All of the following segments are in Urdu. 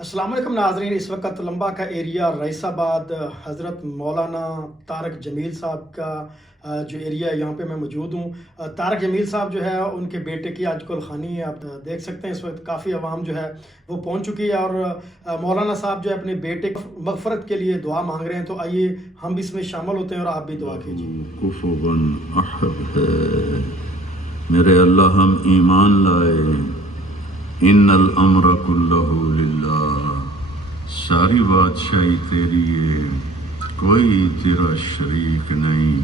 السلام علیکم ناظرین، اس وقت لمبا کا ایریا رئیس آباد حضرت مولانا طارق جمیل صاحب کا جو ایریا ہے یہاں پہ میں موجود ہوں۔ طارق جمیل صاحب جو ہے ان کے بیٹے کی آج کل خانی ہے، آپ دیکھ سکتے ہیں اس وقت کافی عوام جو ہے وہ پہنچ چکی ہے، اور مولانا صاحب جو ہے اپنے بیٹے مغفرت کے لیے دعا مانگ رہے ہیں، تو آئیے ہم بھی اس میں شامل ہوتے ہیں اور آپ بھی دعا کیجیے۔ کفوا احد ہے میرے اللہ، ہم ایمان لائے ان الامر کلہ للہ، ساری بادشاہی تیری ہے، کوئی تیرا شریک نہیں،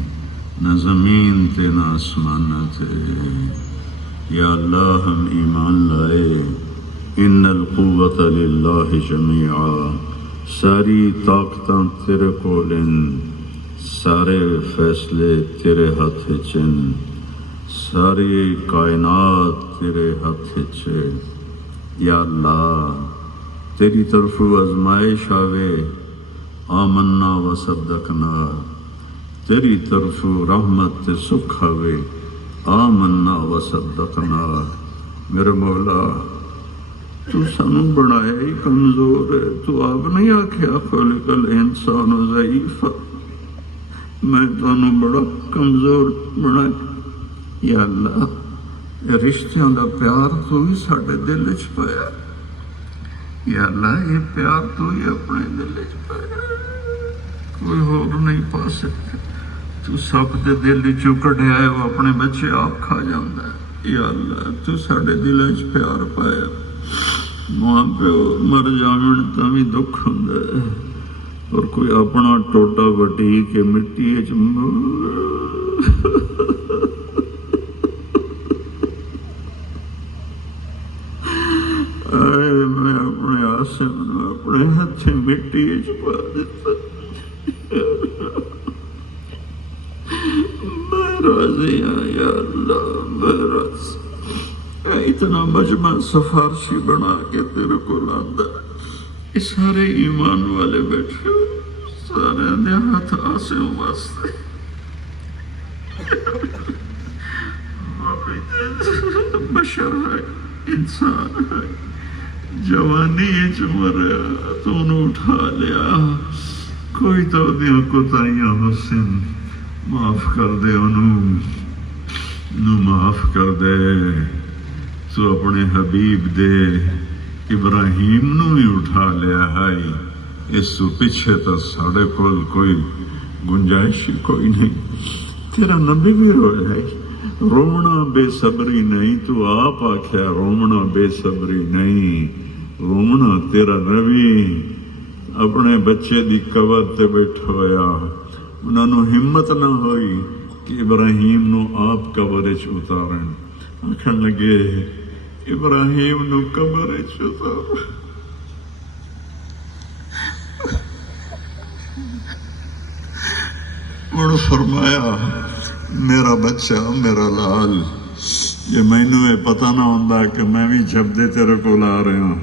نہ زمین تے نہ آسمان تے۔ یا اللہ ہم ایمان لائے ان القوت للہ جمیعا، ساری طاقتاں تیرے کولن، سارے فیصلے تیرے ہاتھ چن، ساری کائنات تیرے ہاتھ چے۔ یا اللہ تیری طرف آزمائش آوے، آمنا و صدقنا، تیری طرف رحمت تے سکھ آوے، آمنا و صدقنا۔ میرے مولا تو سانو بنایا ہی کمزور ہے، تو آپ نہیں آکھیا خلق الانسان ضعیفا، میں تانوں بڑا کمزور بنایا۔ یا اللہ یہ رشتیاں دا پیار تو ہی ساڈے دل وچ پایا، یا اللہ یہ پیار تو ہی اپنے دل وچ پایا، کوئی اور نہیں پا سکتا۔ تو سب دے دل وچوں کڈھیا ہے، وہ اپنے بچے آپ کھا جاندا ہے۔ یا اللہ تو ساڈے دل وچ پیار پایا، ماں پیو مر جاون تاں وی دکھ ہوندا ہے، اور کوئی اپنا ٹوٹا وٹی کے مٹی وچ میں اپنے عاصم اپنے ہاتھ مٹی پا دیتا، میں راضی ہوں یا اللہ، میں راضی۔ اتنا مجمع سفارشی بنا کے تیرے کو لاندا، یہ سارے ایمان والے بیٹھے ہو، سارے دے ہاتھ عاصم واسطے، بشر ہے، انسان ہے، جوانی مریا تو انہوں اٹھا لیا، کوئی تو دیاں کوتاہیاں حسن معاف کر دے، انہوں معاف کر دے۔ تو اپنے حبیب دے ابراہیم نو بھی اٹھا لیا ہے، اس تو پیچھے تو ساڑھے کول کوئی گنجائش کوئی نہیں۔ تیرا نبی بھی رویا ہے، رومنا بے صبری نہیں، تو آپ آکھیا رومنا بے صبری نہیں، رومنا تیرا نبی اپنے بچے دی قبر تے بیٹھا ہویا، انہوں نے ہمت نہ ہوئی کہ ابراہیم نو آپ قبر وچ اتارن، آکھن لگے ابراہیم نو قبر وچ اتار۔ انہوں فرمایا میرا بچہ میرا لال، یہ مینوں یہ پتہ نہ ہوندا کہ میں بھی جب دے تیرے کول آ رہا ہوں،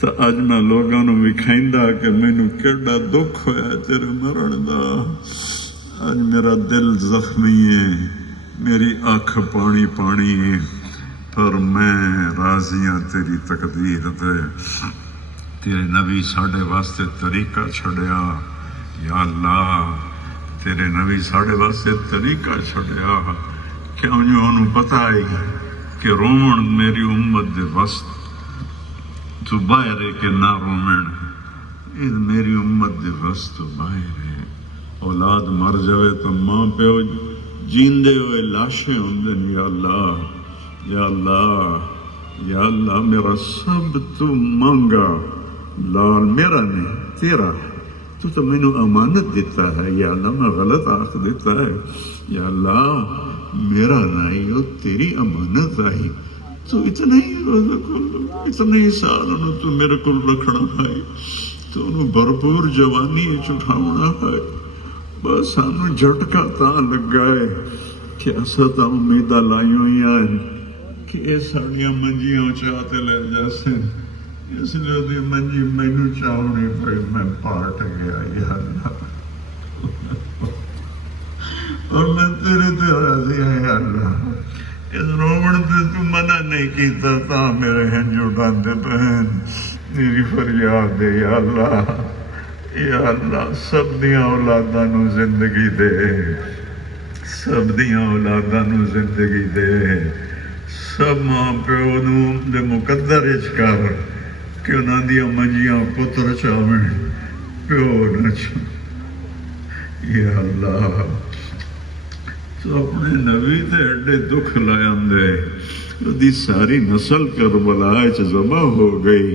تو اج میں لوگاں نوں وکھائندا کہ مینوں کیڑا دکھ ہویا تیرے مرن دا۔ اج میرا دل زخمی ہے، میری آنکھ پانی پانی ہے، پر میں راضی ہاں تیری تقدیر تے۔ تیرے نبی ساڈے واسطے طریقہ چھڑیا، یا اللہ تیرے نبی ساڈے واسطے طریقہ چھڑیا، کیوں جو انہوں پتہ ہے کہ رومن میری امت دے واسطے تو باہر ہے کہ نہ رومن، یہ میری امت دے واسطے باہر ہے۔ اولاد مر جاوے تو ماں پیو جیندے ہوئے لاشیں ہوندے، یا اللہ یا اللہ یا اللہ میرا سب تو مانگا لال میرا نہیں تیرا، تو مینوں امانت دیتا ہے، یا اللہ میں غلط آخ دیتا ہے، یا اللہ میرا نہیں وہ تیری امانت آئی، تو اتنے سال انہوں تو میرے کو رکھنا ہے، تو انہوں بھرپور جوانی اٹھاونا ہے۔ بس سانو جھٹکا تاں لگا ہے کہ اساں تاں امیداں لائیوں ہوئی ہیں کہ یہ ساڑیاں منجیاں چاہتے لے جیسے، اس لیے دی منجی مینوں چاہونی پئی، میں پاٹ گیا یا اللہ، اور میں تیرے تے راضی ہے یا اللہ۔ اس رومن تے تو منع نہیں کیتا تا میرے ہنجو ڈاندے پہن، میری فریاد ہے یا اللہ، یا اللہ سب دیاں اولاداں نو زندگی دے، سب دیاں اولاداں نو زندگی دے، سب ماں پیو نو دے مقدر اچ کر کہ انہاں دیاں منجیاں پتر چاویں، پیو نہ چاویں یا اللہ۔ تو اپنے نبی تے ایڈے دکھ لائندے، دی ساری نسل کربلا وچ ذبح ہو گئی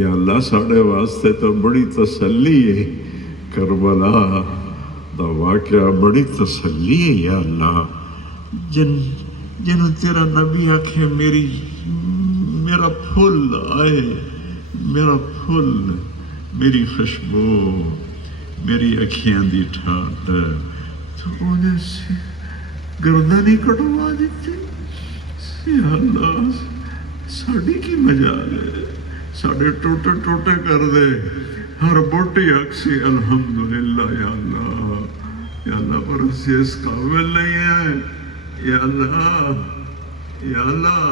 یا اللہ، ساڈے واسطے تو بڑی تسلی ہے، کربلا دا واقعہ بڑی تسلی ہے یا اللہ۔ جنوں تیرا نبی آکھے میرا پھول آئے، میرا پھول، میری خوشبو، میری اکھیاں دی ٹھاٹ، تو انہیں سے گردن ہی کٹوا دیتی یا اللہ۔ ساڑی کی مجال ہے، ساڑے ٹوٹے ٹوٹے کر دے، ہر بوٹی اکسی الحمدللہ یا اللہ، یا اللہ، پر اسی اس قابل نہیں ہے یا اللہ، یا اللہ،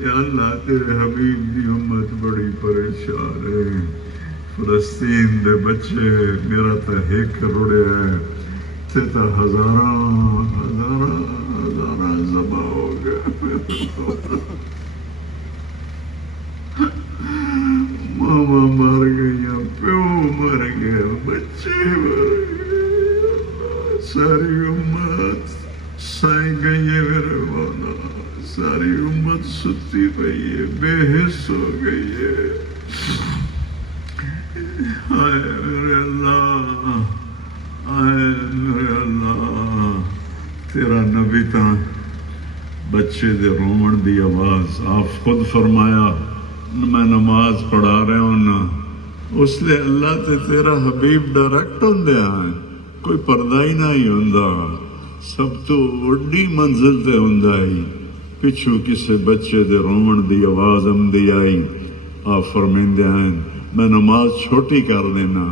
یا اللہ۔ تیرے حبیب دی امت بڑی پریشان ہے، فلسطین دے بچے میرا تا ہیک روڑے ہے، تے تا ہزاراں ذبح ہو گئے، ماما مر گئی، پیو مر گیا، بچے مر گئے، ساری امت سائیں گئی ہے میرے مولا، ساری امت ستی پئی ہے، بے حس ہو گئی ہے۔ آئے میرے اللہ، آئے میرے اللہ، تیرا نبی تاں بچے دے رومن دی آواز آپ خود فرمایا، میں نماز پڑھا رہا ہوں نا، اس لئے اللہ تے تیرا حبیب ڈائریکٹ ہوندے ہیں، کوئی پردہ ہی نہ ہی ہوندا، سب تو وڈی منزل تے ہوندا ہی، پچھو کسے بچے دے رومن دی آواز آمدی آئی، آپ فرمیندے ہیں میں نماز چھوٹی کر دینا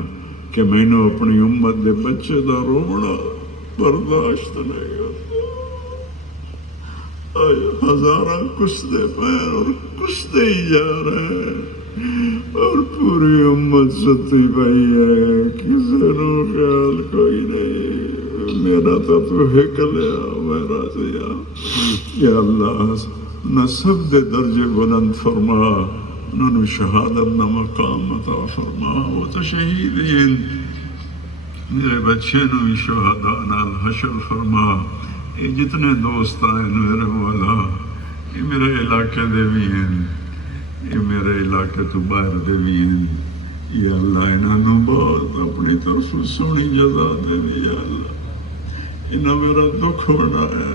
کہ میں نے اپنی امت دے بچے دا رومنا برداشت نہیں ہوتا۔ ہزاراں کستے پیر اور کستے ہی جا رہے ہیں، اور پوری امت ستی پئی ہے، کسی نو خیال کوئی نہیں، میرا تو ہک لیا، میرا سیا یا اللہ۔ نہ سب دے درجے بلند فرما، انہوں نے شہادت نہ مقام عطا فرما، وہ تو شہید ہیں، میرے بچے نو بھی شہداء نال حشر فرما۔ یہ جتنے دوست آئے میرے مولا، یہ میرے علاقے دے بھی ہیں، یہ میرے علاقے تو باہر دے بھی ہیں، یا اللہ انہوں نے بہت اپنی طرف سونی جزا دے بھی یا اللہ۔ انہوں میرا دکھ بڑھایا،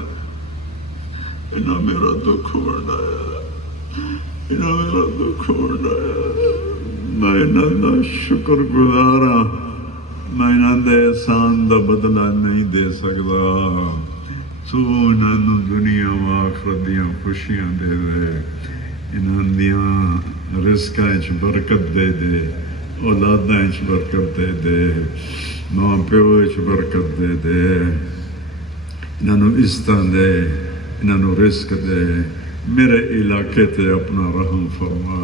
انہوں میرا دکھ بڑھایا، انہوں میرا دکھ بڑھایا، میں انہوں دا شکر گزارا، میں انہوں دے احسان دا بدلہ نہیں دے سکتا، تو انہوں دنیا و آخرت دیاں خوشیاں دے دے، انہوں دیاں رزقاں وچ برکت دے دے، اولاداں وچ برکت دے دے، ماں پیو وچ برکت دے دے، انہوں عزتاں دے، انہوں رزق دے، میرے علاقے تے اپنا رحم فرما،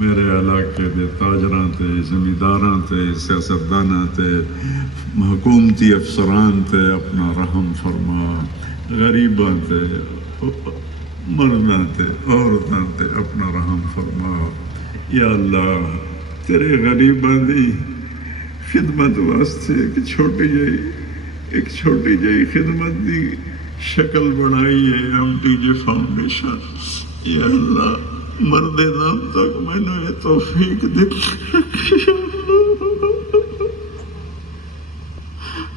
میرے علاقے دے تاجراں تے، زمینداراں تے، سیاستداناں تے، حکومتی افسران تے اپنا رحم فرما، غریباں تے، مرداں تے، عورتاں تے اپنا رحم فرما یا اللہ۔ تیرے غریباں دی خدمت واسطے ایک چھوٹی جئی خدمت دی شکل بنائی ہے MTJ فاؤنڈیشن، یا اللہ مرد دم تک میں نے یہ توفیق دی،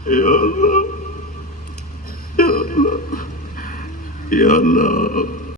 یا اللہ، یا اللہ، یا اللہ،